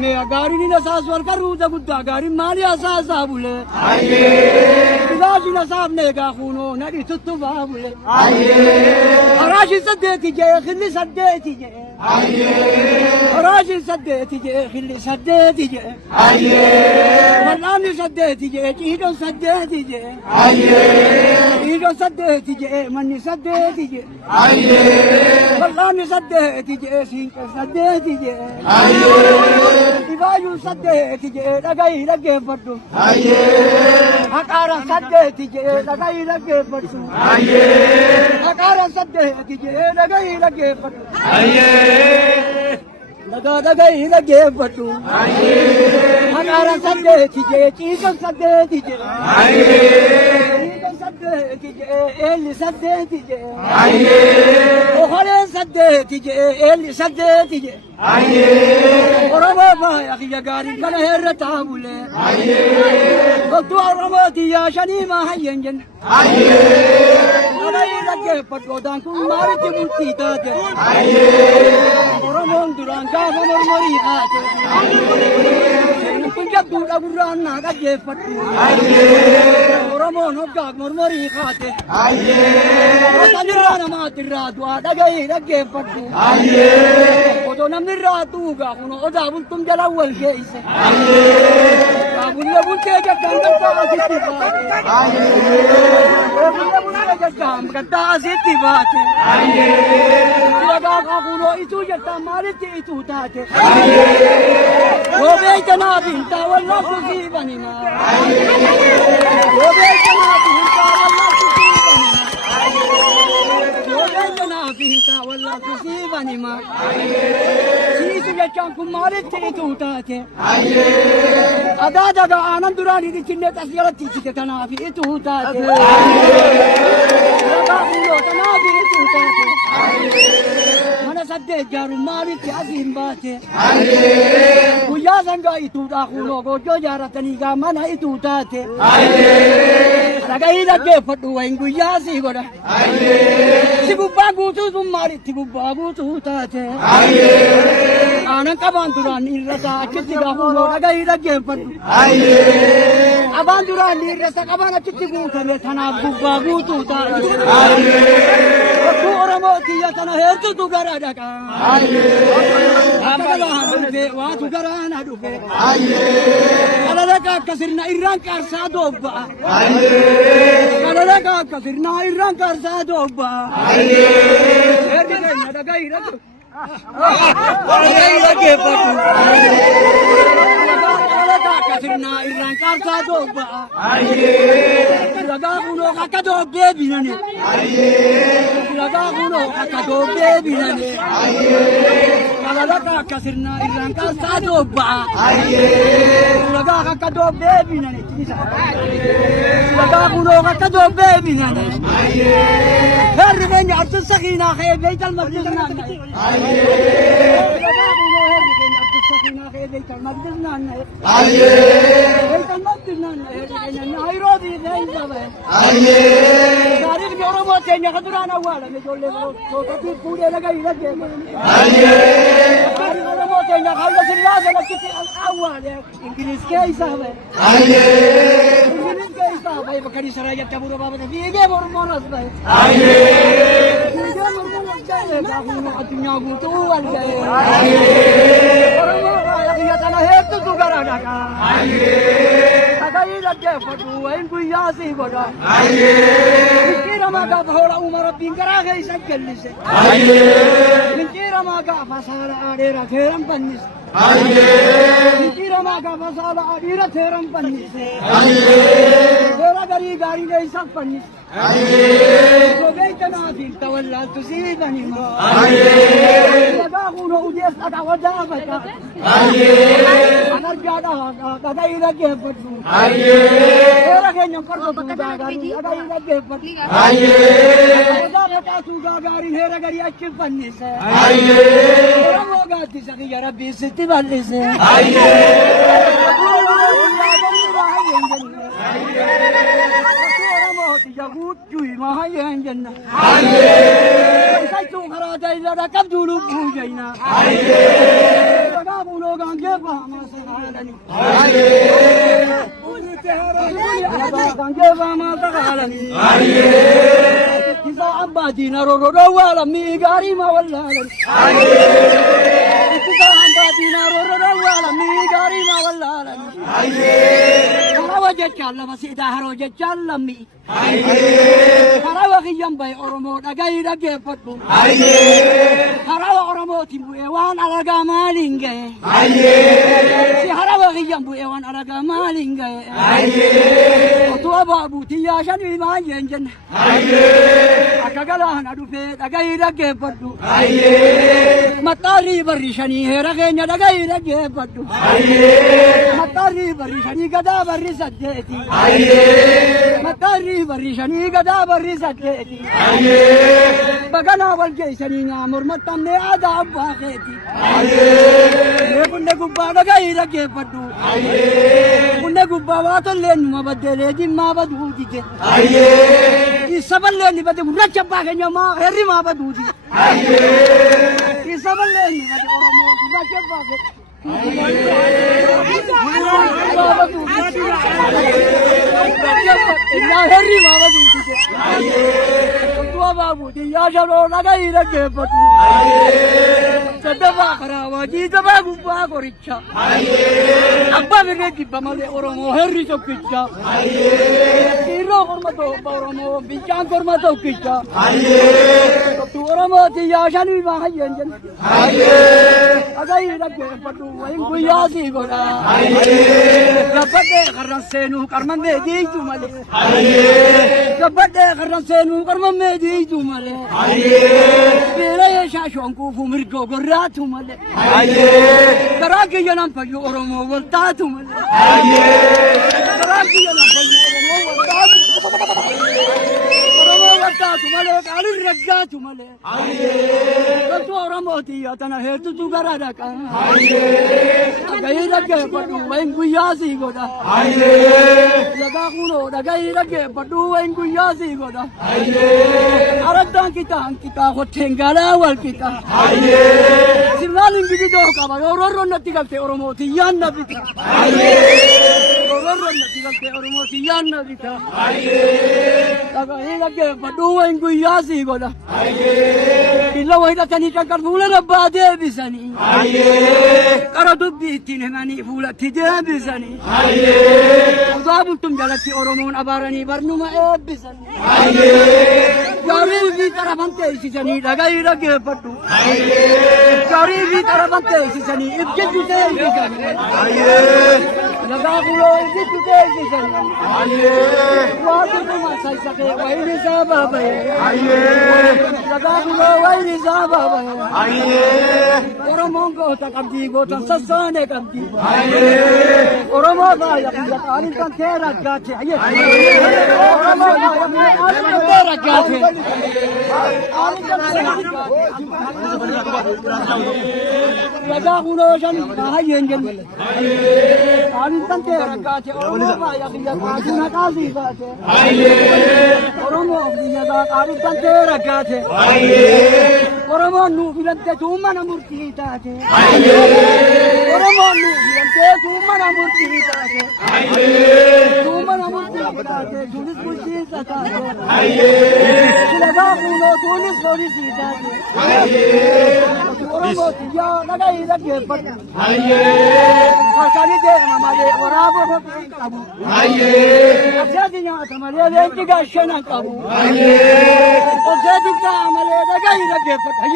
मैं गाड़ी नहीं नसास वर करूँ तो गुद्दा गाड़ी माली आसास आबुले बिलाजी नसाब ने का खूनो नदी तुत्तु बाबुले हराशी सद्दे तीजे खिल्ली सद्दे तीजे हराशी सद्दे तीजे खिल्ली सद्दे तीजे वरनामी सद्दे तीजे चीडो सद्दे तीजे चीडो सद्दे तीजे मन्नी सद्दे तीजे वरनामी सद्दे तीजे सिंक सद्दे तीजे दिवायु सद्दे तीजे लगाई लगे पट्टू हकारा सद्दे तीजे लगाई लगे पट्टू हकारा सद्दे तीजे लगाई लगे पट्टू लगा लगाई लगे पट्टू हकारा सद्दे तीजे चीज़ सद्दे तीजे सद्दे तीजे एली सद्दे तीजे ओहरे सद्दे तीजे एली सद्दे तीजे ورما ما يا أخي يا قاري كان هرتا بوله وقتوا رماتي يا شني ما هينجن أنا يلقى بدودان كل مارتي بنتي تاجه ورمون دران كاف مرمري هاجه كنجاب دولا بران ناقة جفتو ورمون هجاك مرمري خاته وسنيرانا ما ترى دوا دعي لقى بدو ودونم الراتو قاهون أدابون تم جلاول جيسه قابون يبون كذا كم كذا كذا أزيتي باته لقى قاهون إتو جتا مالتي إتو تاته وبيتنا بنتا والله كذيبني ما وبيتنا بنتا والله كذيبني وبيتنا بنتا والله كذيبني ما جان कुमारे थे तो उठाते अदा जगह आनंद दुरानी दी चिन्ने तस्वीर तीची के तना भी तो उठाते लगा बुलो तना भी तो उठाते mana sadde jaru mari tiazim baate kuya zanga itu da khulo go jo jara tani ga mana itu utate laga ida ke fatu wain kuya si goda sibu bagu tu mari sibu bagu tu utate anan kabanduran irrata chitti ga khulo laga ida ke fatu abanduran irrata kabana chitti gu thane thana bagu tu utate tu oramo tiya tana hertu tu gara daga Abang dufe, wah tu garana dufe. Kalau mereka kasirna Iran karsa doba. Kalau mereka kasirna Iran karsa doba. Ada gaya lagi. Gaya lagi patu. Kasirna Iran karsa doba. Laga kuno kakado baby nani. Laga kuno kakado baby nani. Kalau laga kasirna Iran karsa doba. Laga kakado baby nani. Laga kuno kakado baby nani. Herrigenya artu sakina khay beit al-masjid nani. Laga kuno herrigenya artu sakina khay beit al-masjid nani. Beit al-masjid nani. Nairobi Nairobi. तारीख में औरों बहुत चेंज खतराना हुआ है मैं जोड़ने को तो कभी पूरे लगा ही लगे तारीख औरों बहुत चेंज खाली सिर्रा से लग किसी हुआ है इंग्लिश के हिसाब है इंग्लिश के हिसाब है बकरी सराय जब तबूरा बाबा ने ये मोर मोरस भाई ये मोर मोरस जाए गाहूं दुनिया को तो वाल जाए औरों ये तना है तो करा डाका dhaggeeffadhu wayin guyyaa sii godha. Jijjiiramaa gaafa hoolaa uuma rabbiin garaa keessa jallise. Jijjiiramaa gaafa saala adeera teeran fannise. Jijjiiramaa gaafa saala adiira teeran fannise. Seera garii gaarii keessa fannise. Sobeeyta naatiif tawallaaltu siidan hima. Dhagaa kunoo ujees dhagaa wadaa fata. Anargaa dhaga'i dhaggeeffadhu. Seera keenyan fardatu gaagaarii dhaga'i dhaggeeffadhu. Wadaa fataatu gaagaarii heera garii achi fannise. Seera moogaatti kiyya rabbii sitti bal'ise. Yahuud juhi mahayen jenna. Saytu karata ila da kabdulu bujayna. Daga bulo gange bahama sahalani. Gange bahama sahalani. Kisa abadina ro wala mi gari ma wallalan. Kisa abadina ro wala mi gari ma wallalan. Harawa jalla masida haro jalla mi. Harawa kiyyan bay Oromoo dhaga'i dhaggeeffadhu. Harawa Oromootiin bu'ee waan alagaa maaliin gahe. Si harawa kiyyan bu'ee waan alagaa maaliin gahe. Otuu abaabuutiin yaashanii baay'een jenna. Akka galaana dhufee dhaga'i dhaggeeffadhu. Maxxaarrii barrishanii heera keenya dhaga'i dhaggeeffadhu. Maxxaarrii barrishanii gadaa barri saddeeti. Maxxaarrii barrishanii gadaa barri saddeeti. Baganaa wal geessanii nyaamur maxxannee aadaa abbaa keeti. Bunne gubbaa dhaga'i dhaggeeffadhu. Bunne gubbaa waa tollee numa baddeelee dhimmaa baduu dide. Isaballee ni badde gurraacha abbaa keenya maa herri maa baduu dide. Isaballee ni badde Oromoo gurraacha abbaa keenya. Herri mama duuti tua babu di ya jalo dhaga'i dhaggeeffadhu. Saddafaa karaa wajii gabaa gubbaa qoricha. Abbaa birree jibba malee Oromoo herri tokkicha. Dhiiroo korma tokko Oromoo biccaan korma tokkicha. Tokko Oromooti yaa shanii baay'een jenna. Dhaga'i dhaggeeffadhu wayin guyyaa sii godha. Gabbadhee karran seenuu qarman beediitu malee. Gabbadhee karran seenuu qarman beediitu malee. Beela yeeshaa shonkuufu mirgoo gorraatu malee. Garaa kiyya nan fayyu Oromoo waltaatu malee. Garaa kiyya nan fayyu Oromoo waltaatu. Oromoo waltaatu malee qaalin raggaatu malee. Galtu Oromooti yaa tana heertutu gara dhaqa. Dhaga'i dhaggeeffadhu wayin guyyaa sii godha. Lagaa kunoo dhaga'i dhaggeeffadhu wayin guyyaa sii godha. Araddaan kitaa hotteen galaa wal kitaa. Sirnaan ingilizoo qaba yoo rorroon natti galte Oromooti yaanna bita. Rorroon natti galte Oromooti yaanna bita. Dhaga'i dhaggeeffadhu wayin guyyaa sii godha. Illa wayidhatanii cankar fuula rabbaa deebisanii. Qara dubbii ittiin himanii fuulatti deebisanii. Odaa bultum jalatti Oromoon abaaranii barnuma eebbisanii. Gaarii fi xarafan teessisanii dhaga'i dhaggeeffadhu. Gaarii fi xarafan teessisanii ibjijju teessisanii. Lagaa kuloo ibjijju teessisanii. Waa jirtuma saysakee wayini isaa baabaye. Lagaa kuloo wayini isaa baabaye. Oromoon goota qabdii gootan sassaane qabdii. Oromoo baay'ee biyya qaaliin kan ta'e raggaate. Oromoo baay'ee biyya qaaliin kan ta'e raggaate. Lagaa kunoo shan baay'een jenna. Qaaliin kan ta'e raggaate. Oromoo baay'ee biyya qaaliin haqaasii baate. Oromoo biyya qaaliin kan ta'e raggaate. Oromoon nuuf filante tuumana murtii taate. Oromoon nuuf filante tuumana murtii taate. Tuumana murtii taate. Tuunis bulchiinsa taate. Lagaa kunoo tuunis poolisii taate. Oromoo xiyyaa dhaga'i dhaggeeffadhu. Halkanii deema malee waraabo hoqeen qabu. Obseetiin nyaata malee leenci gaashana qabu. Obseetiin ta'a malee dhagahi dhaggeeffadha.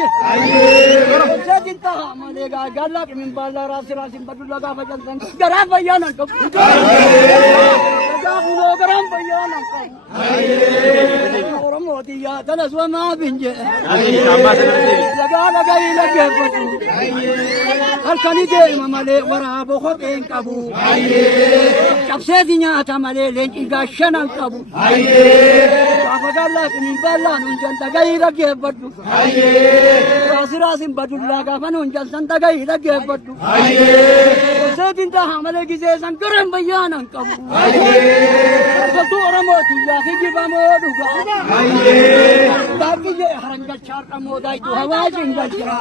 Obseetiin ta'a malee gaallaa qimiin baallaa raasiin badulla gaafa jaltan garaan fayyaanan qabu. Dhagaa kunoo garaan fayyaanan qabu. Oromootii yaadanas wamaa binje. Dhagaa dhagahi dhaggeeffadhu. Halkanii deema malee waraabo hoqeen qabu. Obseetiin nyaata malee leenci gaashana qabu. Gaafa gaallaa qimiin baallaan hunjan dhagahi dhaggeeffadhu. Raasiin badulla gaafa hunjan san dhagahi dhaggeeffadhu. Obseetiin ta'a malee gisee san garaan fayyaanan qabu. Bakka Oromootii yaa kijibamoo dhugaa. Baay'ee harangachaa dhamoodaa hawaasni galchaa.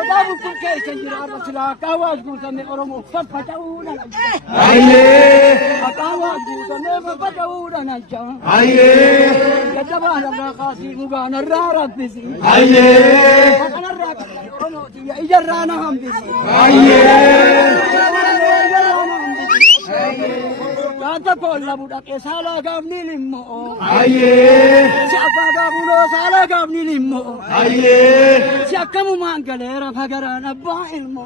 Odaa bukkuu keessa jira silaa akka hawaasni guutamee Oromoo faffaca'uudhaan alchaa. Akka hawaasni guutamee faffaca'uudhaan alchaa. Gaddabaan irraa kaasii mugaan irraa rabbisi. Kanarraa qabee Oromootii ijarraa na hambisi. Kanta kolla buda kesala gavni limmo. Siapa gavulo sala gavni limmo. Siakamu mangalera pagaran abba ilmo.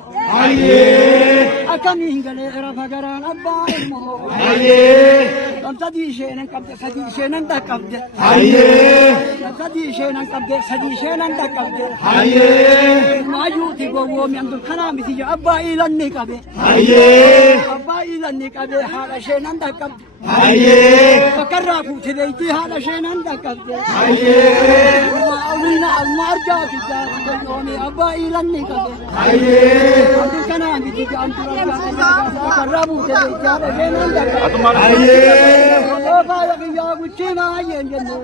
Akami ingalera pagaran abba ilmo. Kanta di shenan kabde sadi shenan da kabde. Kanta di shenan kabde sadi shenan da kabde. Maju ti gowo mi andu kana mi ti abba ilan ni kabe. Abba ilan ni kabe hala shenan da kabde. Fakarraa fuute beektii haadha sheenan dhaqqabde. Ulina almaarjaa fiddaa yoome abbaa ilanni qabe. Abdul kanaan biti jaantu fakarraa fuute beektii haadha sheenan dhaqqabde. Faaya biyyaa guchii maayyeen jenne.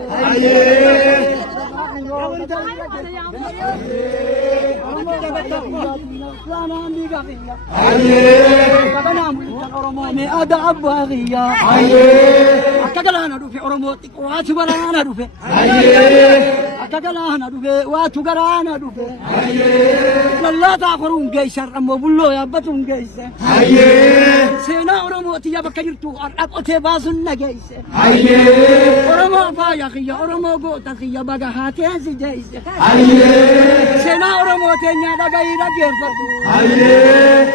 Oromoo mee aadaa abbaa biyyaa. Akka galaana dhufe Oromootti waatu galaana dhufe. Akka galaana dhufe waatu galaana dhufe. Lallaataa koruun geessan ammoo bulloo yaabbatuun geesse. Seenaa Oromooti yaa bakka jirtu har'a qotee baasuun na geesse. Oromoo faaya kiyya Oromoo goota kiyya baga haatee si geesse. Seenaa Oromoo teenyaa dhagahii dhaggeeffadhu.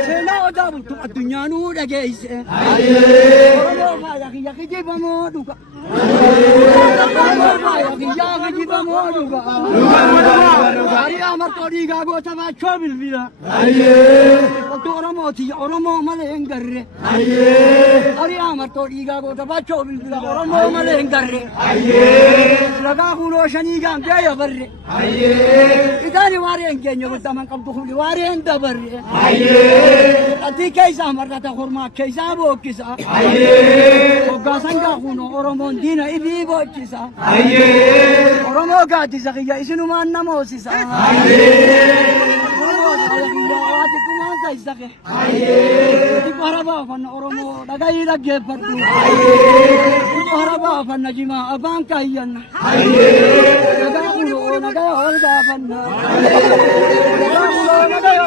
Seenaa odaa bultu addunyaanuu dhageesse. Oromoo faaya kiyya kijibamoo dhuga. Oromoo faaya kiyya kijibamoo dhuga. Hariyaa martoo dhiigaa goota baachoo bilbila. Otoo Oromooti Oromoo malee hin garre. Hariyaa martoo dhiigaa goota baachoo bilbila Oromoo malee hin garre. Lagaa kuuloo shanii gaangee yabarre. Itaani waareen keenya guddaman qabdu kuli waareen dabarre. Ati keessa marrata hormaa keessa bookkisa. Hoggaasan gaafuun Oromoon diina ibii bookkisa. Oromoo gaaddisa kiyya isinumaan nama hoosisa. Waati kumaan saayisake. Xiqqoo harabaa uffanna Oromoo dhagahii dhaggeeffadhu. Xiqqoo harabaa uffanna jimaa afaan kaayyanna. Nagaa kuloo nagaa ol gaafanna. Nagaa kuloo nagaa